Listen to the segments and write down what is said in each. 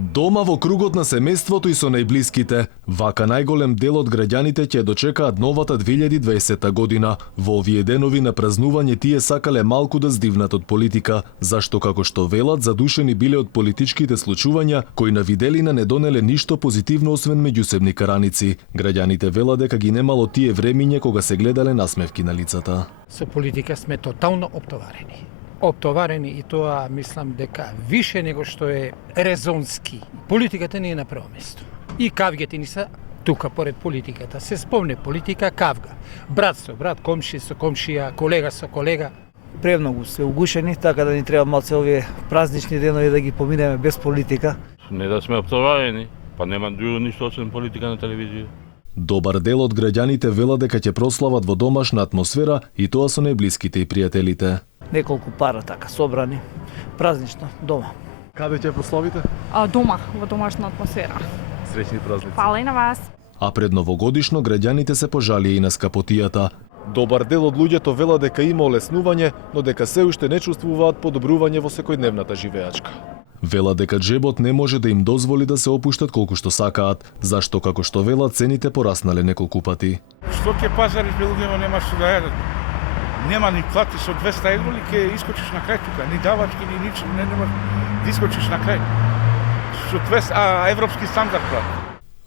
Дома во кругот на семејството и со најблиските, вака најголем дел од граѓаните ќе дочекаат новата 2020 година. Во овие денови на празнување тие сакале малку да здивнат од политика, зашто како што велат задушени биле од политичките случувања кои на виделина не донеле ништо позитивно освен меѓусебни караници. Граѓаните велат дека ги немало тие времиња кога се гледале насмевки на лицата. Со политика сме тотално оптоварени и тоа мислам дека више него што е резонски. Политиката не е на прво место. И кавгите ни се тука поред политиката. Се спомне политика кавга. Брат со брат, комши со комшија, колега со колега. Премногу се угушени, така да ни треба малце овие празнични денови да ги поминеме без политика. Не да сме оптоварени, па нема друго ништо освен политика на телевизија. Добар дел од граѓаните велат дека ќе прослават во домашна атмосфера и тоа со најблиските и пријателите. Неколку пара така собрани, празнично, дома. Каде ќе прославите? Дома, во домашна атмосфера. Среќни празници. Фала и на вас. А пред новогодишно граѓаните се пожалија и на скапотијата. Добар дел од луѓето вела дека има олеснување, но дека се уште не чувствуваат подобрување во секојдневната живеачка. Вела дека джебот не може да им дозволи да се опуштат колку што сакаат, зашто како што вела цените пораснале неколку пати. Што ќе пазариш бе луѓето нема што да јадат. Нема ни плати со 200 евро ли ќе искочиш на крај тука, ни давачки ни ничто, не можеш да искочиш на крај. Со 200 европски стандард плати.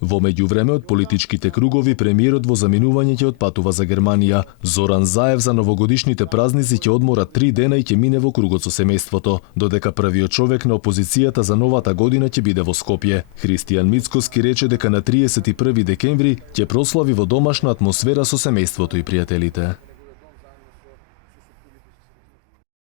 Во меѓувреме од политичките кругови премиерот во заминување ќе отпатува за Германија. Зоран Заев за новогодишните празници ќе одмора 3 дена и ќе мине во кругот со семејството, додека првиот човек на опозицијата за новата година ќе биде во Скопје. Христијан Мицкоски рече дека на 31 декември ќе прослави во домашна атмосфера со семејството и пријателите.